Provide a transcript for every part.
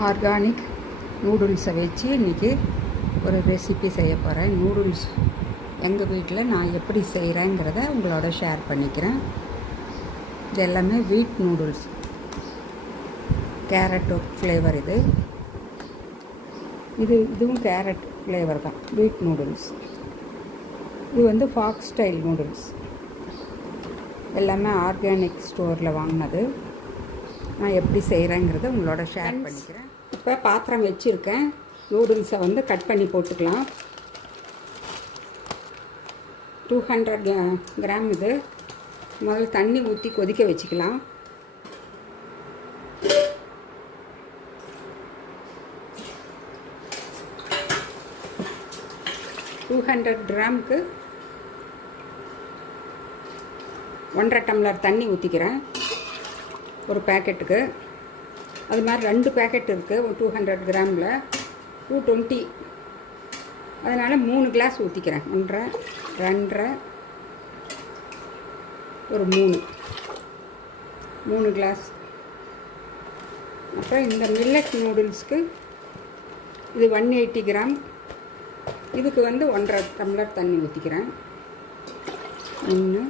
Organic நூடுல்ஸை வச்சு இன்றைக்கி ஒரு ரெசிபி செய்ய போகிறேன். நூடுல்ஸ் எங்கள் வீட்டில் நான் எப்படி செய்கிறேங்கிறத உங்களோட ஷேர் பண்ணிக்கிறேன். இது எல்லாமே வீட் நூடுல்ஸ், கேரட் ஃப்ளேவர். இதுவும் கேரட் ஃப்ளேவர் தான். வீட் நூடுல்ஸ் இது வந்து ஃபாக்ஸ் ஸ்டைல் நூடுல்ஸ். எல்லாமே ஆர்கானிக் ஸ்டோரில் வாங்கினது. நான் எப்படி செய்கிறேங்கிறத உங்களோட ஷேர் பண்ணிக்கிறேன். இப்போ பாத்திரம் வச்சுருக்கேன். நூடுல்ஸை வந்து கட் பண்ணி போட்டுக்கலாம். 200 கிராம் இது. முதல்ல தண்ணி ஊற்றி கொதிக்க வச்சுக்கலாம். கிராமுக்கு 1.5 டம்ளர் தண்ணி ஊற்றிக்கிறேன் ஒரு பேக்கெட்டுக்கு. அது மாதிரி 2 பேக்கெட் இருக்குது 200 கிராமில். 220, அதனால் 3 கிளாஸ் ஊற்றிக்கிறேன். 1.5, 2.5, ஒரு 3 கிளாஸ். அப்புறம் இந்த மில்லட் நூடுல்ஸ்க்கு இது 180 கிராம். இதுக்கு வந்து 1.5 டம்ளர் தண்ணி ஊற்றிக்கிறேன். 1,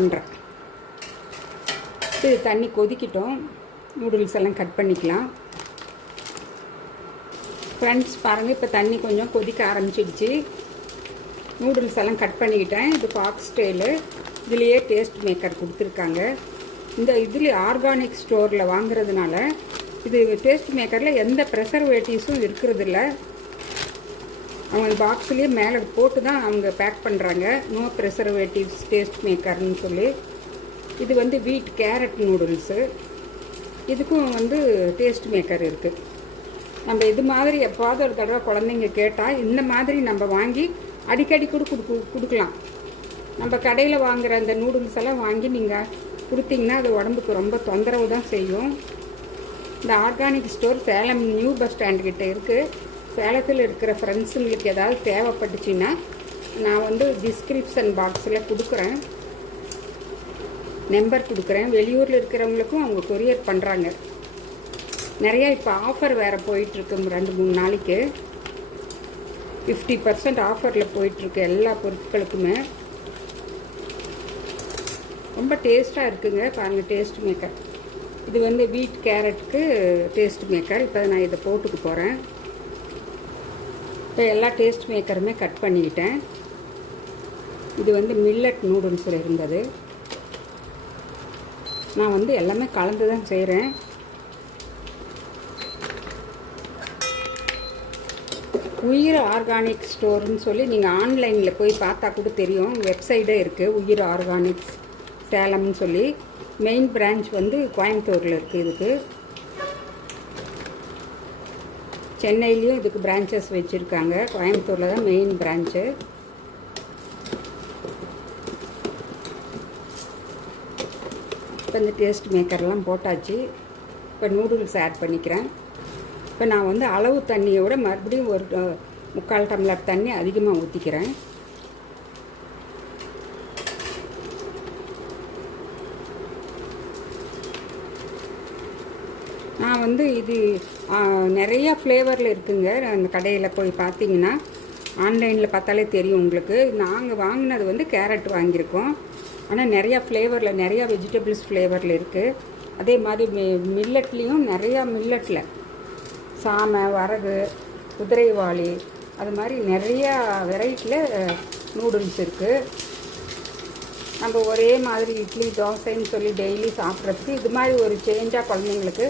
1.5. இது தண்ணி கொதிக்கிட்டோம். நூடுல்ஸ் எல்லாம் கட் பண்ணிக்கலாம். ஃப்ரெண்ட்ஸ் பாருங்கள், இப்போ தண்ணி கொஞ்சம் கொதிக்க ஆரம்பிச்சிடுச்சு. நூடுல்ஸ் எல்லாம் கட் பண்ணிக்கிட்டேன். இது ஃபாக்ஸ் ஸ்டைலு. இதுலேயே டேஸ்ட் மேக்கர் கொடுத்துருக்காங்க. இதில் ஆர்கானிக் ஸ்டோரில் வாங்குறதுனால இது டேஸ்ட் மேக்கரில் எந்த ப்ரெசர்வேட்டிவ்ஸும் இருக்கிறதில்ல. அவங்க பாக்ஸ்லேயே மேலே போட்டு தான் அவங்க பேக் பண்ணுறாங்க. நோ ப்ரெசர்வேட்டிவ்ஸ் டேஸ்ட் மேக்கர்னு சொல்லி. இது வந்து வீட் கேரட் நூடுல்ஸு. இதுக்கும் வந்து டேஸ்ட் மேக்கர் இருக்குது. நம்ம இது மாதிரி எப்போது ஒரு தடவை குழந்தைங்க கேட்டால் இந்த மாதிரி நம்ம வாங்கி அடிக்கடி கூட கொடுக்கலாம். நம்ம கடையில் வாங்குகிற அந்த நூடுல்ஸ் எல்லாம் வாங்கி நீங்கள் கொடுத்தீங்கன்னா அது உடம்புக்கு ரொம்ப தொந்தரவு தான் செய்யும். இந்த organic store Salem new bus ஸ்டாண்டுக்கிட்ட இருக்குது. சேலத்தில் இருக்கிற ஃப்ரெண்ட்ஸுங்களுக்கு ஏதாவது தேவைப்பட்டுச்சுன்னா நான் வந்து டிஸ்கிரிப்ஷன் பாக்ஸில் கொடுக்குறேன், நம்பர் கொடுக்குறேன். வெளியூரில் இருக்கிறவங்களுக்கும் அவங்க கொரியர் பண்ணுறாங்க. நிறையா இப்போ ஆஃபர் வேறு போயிட்டுருக்கு. 2-3 நாளைக்கு 50% ஆஃபரில் போயிட்டுருக்கு எல்லா பொருட்களுக்குமே. ரொம்ப டேஸ்ட்டாக இருக்குங்க. பாருங்கள், டேஸ்ட் மேக்கர். இது வந்து வீட் கேரட்டுக்கு டேஸ்ட் மேக்கர். இப்போ நான் இதை போட்டுக்க போகிறேன். இப்போ எல்லா டேஸ்ட் மேக்கருமே கட் பண்ணிக்கிட்டேன். இது வந்து மில்லட் நூடுல்ஸில் இருந்தது. நான் வந்து எல்லாமே கலந்து தான் செய்கிறேன். உயிர் ஆர்கானிக் ஸ்டோர்னு சொல்லி நீங்கள் ஆன்லைனில் போய் பார்த்தா கூட தெரியும். வெப்சைட்டே இருக்குது, உயிர் ஆர்கானிக் சேலம்னு சொல்லி. மெயின் பிரான்ச் வந்து கோயம்புத்தூரில் இருக்குது. இதுக்கு சென்னையிலையும் இதுக்கு பிரான்ச்சஸ் வச்சுருக்காங்க. கோயம்புத்தூரில் தான் மெயின் பிரான்ச்சு. இப்போ இந்த டேஸ்ட் மேக்கர்லாம் போட்டாச்சு. இப்போ நூடுல்ஸ் ஆட் பண்ணிக்கிறேன். இப்போ நான் வந்து அளவு தண்ணியோட மறுபடியும் ஒரு 3/4 டம்ளர் தண்ணி அதிகமாக ஊற்றிக்கிறேன். நான் வந்து இது நிறையா ஃப்ளேவரில் இருக்குங்க. அந்த கடையில் போய் பார்த்தீங்கன்னா ஆன்லைனில் பார்த்தாலே தெரியும் உங்களுக்கு. நாங்கள் வாங்கினது வந்து கேரட் வாங்கியிருக்கோம். ஆனால் நிறையா ஃப்ளேவரில், நிறையா வெஜிடபிள்ஸ் ஃப்ளேவரில் இருக்குது. அதே மாதிரி மில்லட்லேயும் நிறையா மில்லட்டில் சாமை, வரகு, குதிரைவாளி, அது மாதிரி நிறையா வெரைட்டியில் நூடுல்ஸ் இருக்குது. நம்ம ஒரே மாதிரி இட்லி தோசைன்னு சொல்லி டெய்லி சாப்பிட்றதுக்கு இது மாதிரி ஒரு சேஞ்சாக குழந்தைங்களுக்கு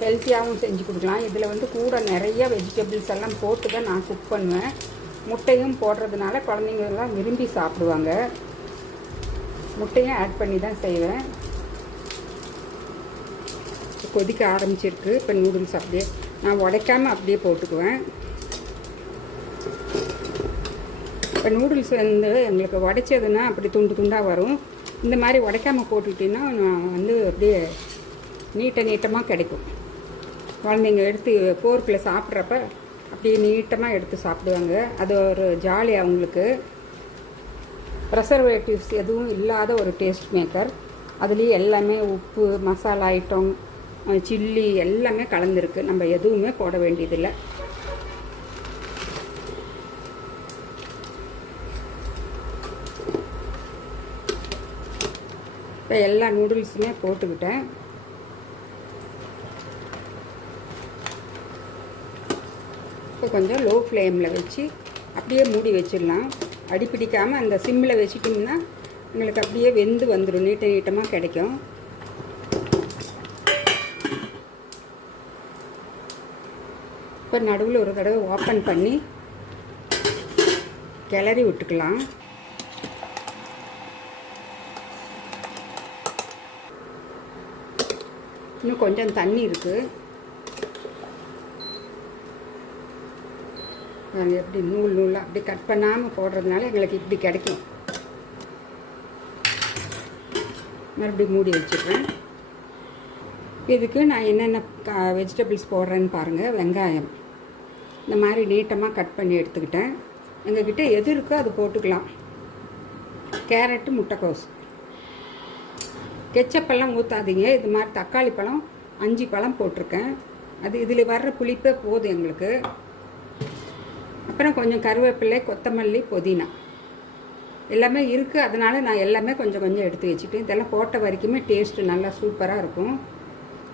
ஹெல்த்தியாகவும் செஞ்சு கொடுக்கலாம். இதில் வந்து கூட நிறைய வெஜிடபிள்ஸ் எல்லாம் போட்டு தான் நான் குக் பண்ணுவேன். முட்டையும் போடுறதுனால குழந்தைங்க எல்லாம் விரும்பி சாப்பிடுவாங்க. முட்டையும் ஆட் பண்ணி தான் செய்வேன். கொதிக்க ஆரம்பிச்சிருக்கு. இப்போ நூடுல்ஸ் அப்படியே நான் உடைக்காமல் அப்படியே போட்டுக்குவேன். இப்போ நூடுல்ஸ் வந்து எங்களுக்கு உடைச்சதுன்னா அப்படி துண்டு துண்டாக வரும். இந்த மாதிரி உடைக்காமல் போட்டுக்கிட்டிங்கன்னா நான் வந்து அப்படியே நீட்டமாக கிடைக்கும். குழந்தைங்க எடுத்து போர்க்கில் சாப்பிட்றப்ப அப்படியே நீட்டமாக எடுத்து சாப்பிடுவாங்க. அது ஒரு ஜாலி அவங்களுக்கு. ப்ரெசர்வேட்டிவ்ஸ் எதுவும் இல்லாத ஒரு டேஸ்ட் மேக்கர். அதுலேயே எல்லாமே உப்பு, மசாலா ஐட்டம், சில்லி எல்லாமே கலந்துருக்கு. நம்ம எதுவுமே போட வேண்டியதில்லை. இப்போ எல்லா நூடுல்ஸுமே போட்டுக்கிட்டேன். இப்போ கொஞ்சம் லோ ஃப்ளேமில் வச்சு அப்படியே மூடி வச்சிடலாம். அடி பிடிக்காமல் அந்த சிம்மில் வச்சிட்டிங்கன்னா உங்களுக்கு அப்படியே வெந்து வந்துடும், நீட்டமாக கிடைக்கும். இப்போ நடுவில் ஒரு தடவை ஓப்பன் பண்ணி கிளறி விட்டுக்கலாம். இன்னும் கொஞ்சம் தண்ணி இருக்குது. எப்படி நூலாக அப்படி கட் பண்ணாமல் போடுறதுனால எங்களுக்கு இப்படி கிடைக்கும். மறுபடியும் மூடி வச்சுருவேன். இதுக்கு நான் என்னென்ன வெஜிடபிள்ஸ் போடுறேன்னு பாருங்கள். வெங்காயம் இந்த மாதிரி நீட்டமாக கட் பண்ணி எடுத்துக்கிட்டேன். எங்ககிட்ட எது இருக்கோ அது போட்டுக்கலாம். கேரட்டு, முட்டைக்கோஸ். கெச்சப்பெல்லாம் ஊற்றாதீங்க. இது மாதிரி தக்காளி பழம் 5 பழம் போட்டிருக்கேன். அது இதில் வர்ற புளிப்பே போதும் எங்களுக்கு. அப்புறம் கொஞ்சம் கருவேப்பிலை, கொத்தமல்லி, புதினா எல்லாமே இருக்குது. அதனால் நான் எல்லாமே கொஞ்சம் கொஞ்சம் எடுத்து வச்சுக்கிட்டேன். இதெல்லாம் போட்ட வரைக்குமே டேஸ்ட்டு நல்லா சூப்பராக இருக்கும்.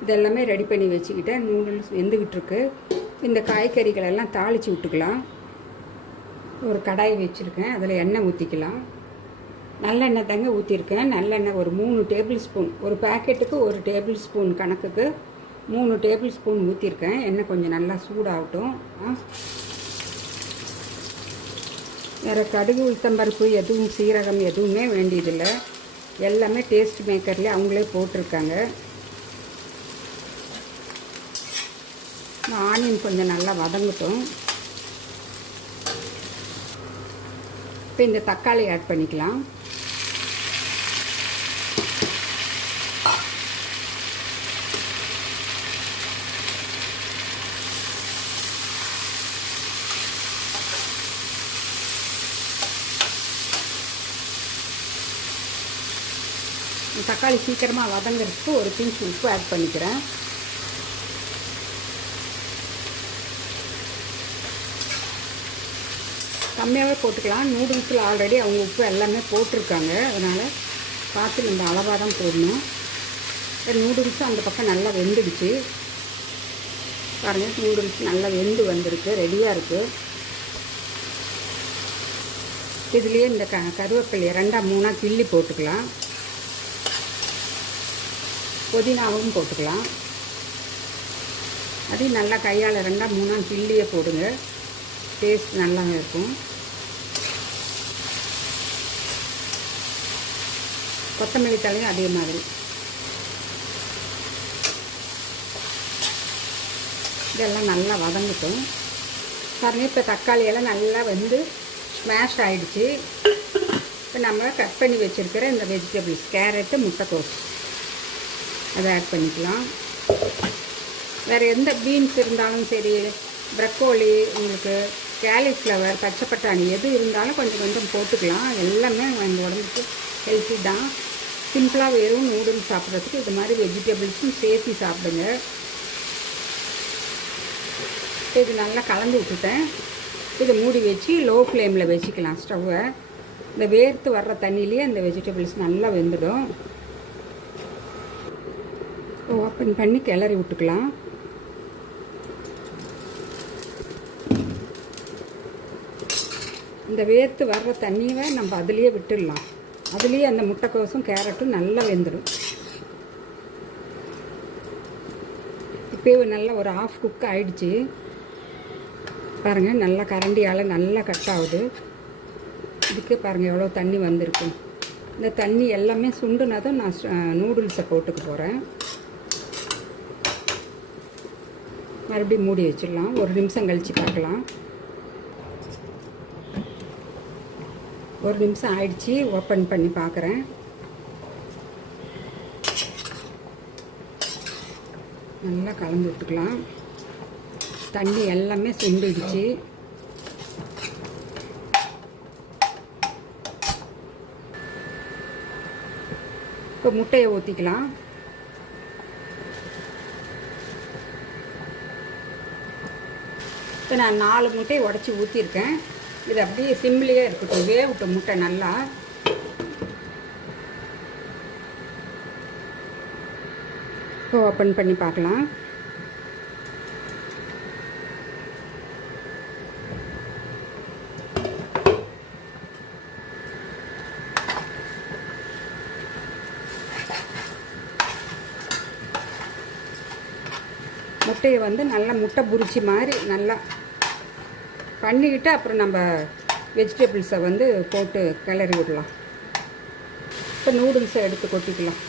இதெல்லாமே ரெடி பண்ணி வச்சுக்கிட்டேன். நூடுல்ஸ் வெந்துக்கிட்டு இருக்கு. இந்த காய்கறிகள் எல்லாம் தாளித்து விட்டுக்கலாம். ஒரு கடாய் வச்சுருக்கேன். அதில் எண்ணெய் ஊற்றிக்கலாம். நல்லெண்ணெய் தாங்க ஊற்றிருக்கேன். நல்லெண்ணெய் ஒரு 3 டேபிள் ஸ்பூன். ஒரு பேக்கெட்டுக்கு 1 டேபிள் ஸ்பூன் கணக்குக்கு 3 டேபிள் ஸ்பூன் ஊற்றிருக்கேன். எண்ணெய் கொஞ்சம் நல்லா சூடாகட்டும். வேறு கடுகு, உளுத்தம்பருப்பு எதுவும், சீரகம் எதுவுமே வேண்டியதில்லை. எல்லாமே டேஸ்ட் மேக்கர்லேயே அவங்களே போட்டிருக்காங்க. ஆனியன் கொஞ்சம் நல்லா வதங்கட்டும். இப்போ இந்த தக்காளி ஆட் பண்ணிக்கலாம். தக்காளி சீக்கிரமாக வதங்கிறதுக்கு ஒரு பிஞ்ச் உப்பு ஆட் பண்ணிக்கிறேன். கம்மியாகவே போட்டுக்கலாம். நூடுல்ஸில் ஆல்ரெடி அவங்க உப்பு எல்லாமே போட்டிருக்காங்க. அதனால் பார்த்து நம்ம அளவாக தான் போடணும். நூடுல்ஸும் அந்த பக்கம் நல்லா வெந்துடுச்சு பாருங்கள். நூடுல்ஸ் நல்லா வெந்து வந்திருக்கு, ரெடியாக இருக்குது. இதுலேயே இந்த கருவேப்பிலையை 2-3 கிள்ளி போட்டுக்கலாம். புதினாவும் போட்டுக்கலாம். அதையும் நல்லா கையால் 2-3 கிள்ளியே போடுங்க. டேஸ்ட் நல்லா இருக்கும். கொத்தமல்லி தழையும் அதே மாதிரி. இதெல்லாம் நல்லா வதங்கட்டும் பாருங்கள். இப்போ தக்காளியெல்லாம் நல்லா வந்து ஸ்மாஷ் ஆகிடுச்சு. இப்போ நம்ம கட் பண்ணி வச்சுருக்கிற இந்த வெஜிடபிள்ஸ், கேரட்டு, முட்டைக்கோஸ் அதை ஆட் பண்ணிக்கலாம். வேறு எந்த பீன்ஸ் இருந்தாலும் சரி, ப்ரக்கோலி, உங்களுக்கு கேலிஃப்ளவர், பச்சை பட்டாணி எது இருந்தாலும் கொஞ்சம் கொஞ்சம் போட்டுக்கலாம். எல்லாமே எங்கள் உடம்புக்கு ஹெல்த்தி தான். சிம்பிளாக வெறும் நூடுல்ஸ் சாப்பிட்றதுக்கு இது மாதிரி வெஜிடபிள்ஸும் சேர்த்து சாப்பிடுங்க. இது நல்லா கலந்து விட்டுட்டேன். இதை மூடி வச்சு லோ ஃப்ளேமில் வச்சுக்கலாம் ஸ்டவ்வை. இந்த வேர்த்து வர்ற தண்ணியிலேயே அந்த வெஜிடபிள்ஸ் நல்லா வெந்துடும். ஓப்பன் பண்ணி கிளறி விட்டுக்கலாம். இந்த வேர்த்து வர்ற தண்ணியை நம்ம அதுலேயே விட்டுடலாம். அதுலேயே அந்த முட்டைக்கோசும் கேரட்டும் நல்லா வெந்துடும். இப்போ நல்லா ஒரு ½ குக் ஆகிடுச்சு பாருங்கள். நல்லா கரண்டியால் நல்லா கட் ஆகுது. இதுக்கு பாருங்கள் எவ்வளோ தண்ணி வந்திருக்கு. இந்த தண்ணி எல்லாமே சுண்டுனதும் நான் நூடுல்ஸை போட்டுக்க போகிறேன். மறுபடியும் மூடி வச்சிடலாம். 1 நிமிஷம் கழித்து பார்க்கலாம். 1 நிமிஷம் ஆயிடுச்சு. ஓப்பன் பண்ணி பார்க்குறேன். நல்லா கலந்து விட்டுக்கலாம். தண்ணி எல்லாமே சுண்டிடுச்சு. இப்போ முட்டையை ஊற்றிக்கலாம். இப்போ நான் 4 முட்டையை உடச்சி ஊற்றிருக்கேன். இது அப்படியே சிம்லேயே இருக்கட்டும், வேகட்ட முட்டை நல்லா. இப்போ ஓப்பன் பண்ணி பார்க்கலாம். முட்டையை வந்து நல்லா முட்டை புரிச்சி மாதிரி நல்லா பண்ணிக்கிட்டு அப்புறம் நம்ம வெஜிடபிள்ஸை வந்து போட்டு கிளறி விடலாம். இப்போ நூடுல்ஸை எடுத்து கொட்டிக்கலாம்.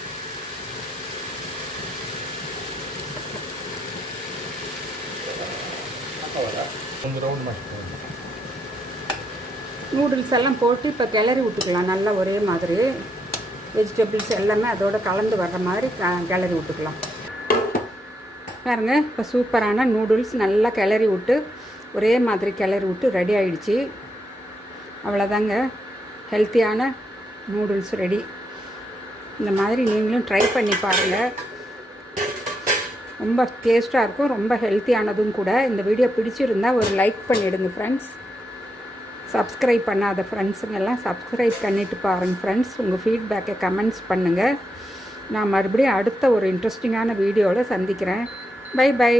நூடுல்ஸ் எல்லாம் போட்டு இப்போ கிளறி விட்டுக்கலாம். நல்லா ஒரே மாதிரி வெஜிடபிள்ஸ் எல்லாமே அதோட கலந்து வர்ற மாதிரி கிளறி விட்டுக்கலாம். பாருங்க, இப்போ சூப்பரான நூடுல்ஸ் நல்லா கிளறி விட்டு ஒரே மாதிரி கிளறி விட்டு ரெடி ஆகிடுச்சு. அவ்வளோதாங்க, ஹெல்த்தியான நூடுல்ஸ் ரெடி. இந்த மாதிரி நீங்களும் ட்ரை பண்ணி பாருங்கள். ரொம்ப டேஸ்ட்டாக இருக்கும், ரொம்ப ஹெல்த்தியானதும் கூட. இந்த வீடியோ பிடிச்சிருந்தால் ஒரு லைக் பண்ணிவிடுங்க ஃப்ரெண்ட்ஸ். சப்ஸ்கிரைப் பண்ணாத ஃப்ரெண்ட்ஸுங்கெல்லாம் சப்ஸ்கிரைப் பண்ணிவிட்டு பாருங்கள் ஃப்ரெண்ட்ஸ். உங்கள் ஃபீட்பேக்கை கமெண்ட்ஸ் பண்ணுங்கள். நான் மறுபடியும் அடுத்த ஒரு இன்ட்ரெஸ்டிங்கான வீடியோவில் சந்திக்கிறேன். Bye by.